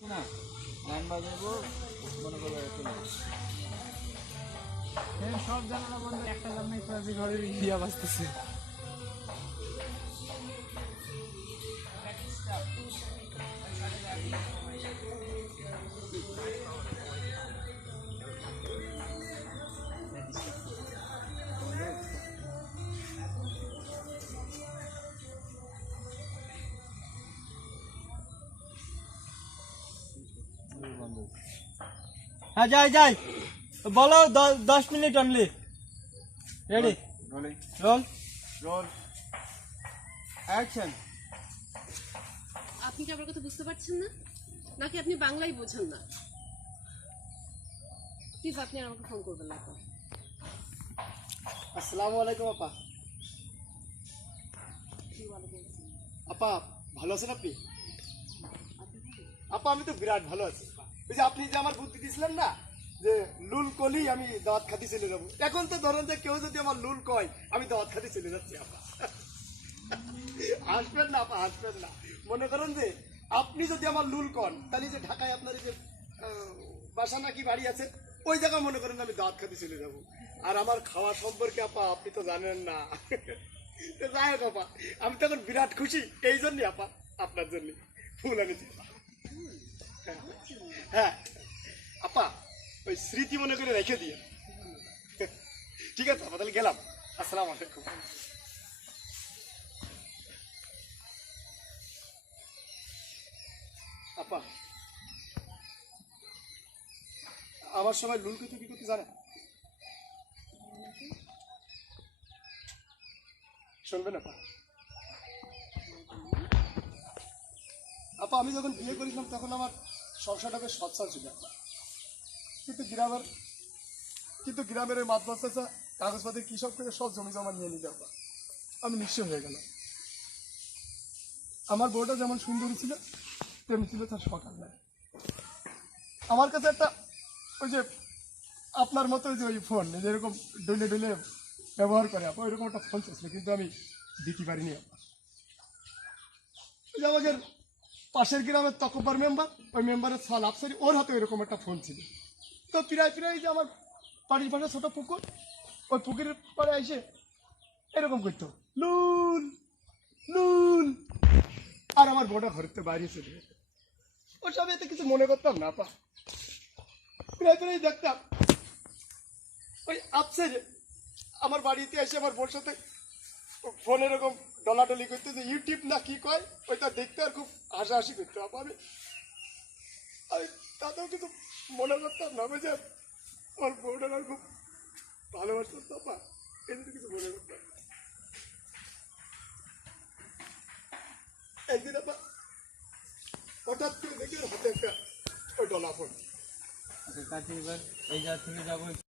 না গান বাজাবো মনে করব সব জানালা বন্ধ একটা জানাই খোলা ঘরের ইন্ডিয়া বাজতেছে। হ্যাঁ যাই যাই। বলো দশ minute only ready. Roll Roll. Action. আপনি কি আমার কথা বুঝতে পারছেন না? নাকি আপনি বাংলাই বোঝেন না? প্লিজ আপনি আমাকে ফোন করবেন না। আসসালামু আলাইকুম আপা। আপা ভালো আছেন আপনি? আপা আমি তো বিরাট ভালো আছি। ওই যে আপনি যে আমার বুদ্ধি দিয়েছিলেন না, যে লুল কলি আমি খাতে চলে যাব এখন তো ধরেন যে কেউ যদি আমার লুল কয়, আমি খাতে চলে যাচ্ছি, আপা। আসবেন না, আপা আসবেন না। মনে করেন যে আপনি যদি আমার লুল কন, তাহলে যে ঢাকায় আপনার যে বাসা নাকি বাড়ি আছে, ওই জায়গায় মনে করেন আমি দাওয়াত খাতে চলে যাব আর আমার খাওয়া সম্পর্কে, আপা, আপনি তো জানেন না। যাই হোক, আপা, আমি তখন বিরাট খুশি, এই জন্যই, আপা, আপনার জন্য ফুল এনেছি। মনে করে রেখে দিয়ে ঠিক আছে তাহলে গেলাম। আসসালামু আলাইকুম। আপা, আমার সময় লুল করতে কি করতে জানে? শুনবেন আপা। আপা, আমি যখন বিয়ে করেছিলাম, তখন আমার সংসারটা বেশ সচ্ছল ছিল। আপা কিন্তু গ্রামের কিন্তু গ্রামের ওই মাদ্রাসা কাগজপাতি কি সব করে সব জমি জমা নিয়ে নিতে আপা আমি নিঃস্ব হয়ে গেলাম। আমার বউটা যেমন সুন্দরী ছিল, তেমনি ছিল তার সকাল আমার কাছে একটা ওই যে আপনার মতো যে ওই ফোন যেরকম ডলে ডলে ব্যবহার করে আপা, ওইরকম একটা ফোন চাইছিল, কিন্তু আমি দিতে পারিনি আপনার ওই যে আমাদের পাশের গ্রামের তকব্বার মেম্বার ওই মেম্বারের সাল আফসারি, ওর হাতে এরকম একটা ফোন ছিল। তো প্রায় প্রায় যে আমার বাড়ির পাশে ছোট পুকুর, ওই পুকুরের পরে এসে এরকম করতো, লুল লুল। আর আমার বড় ঘরের তো বাইরে চলে যেত। ওসব এতে কিছু মনে করতাম না, পা। প্রায় প্রায় দেখতাম, ওই আফসের আমার বাড়িতে এসে আমার বোর সাথে ফোন এরকম ডলাডলি করতে যে, ইউটিউব না কি কয়? ওইটা দেখতে আর খুব হাসাহাসি করতে। আমি তাতেও কিন্তু মনে করতাম, না যে আমার বউটা খুব ভালোবাসতাম বাবা আপা কিছু মনে করতাম একদিন আবার হঠাৎ করে দেখি হাতে একটা ওই ডলা ফোন আচ্ছা এই জায়গা থেকে যাব।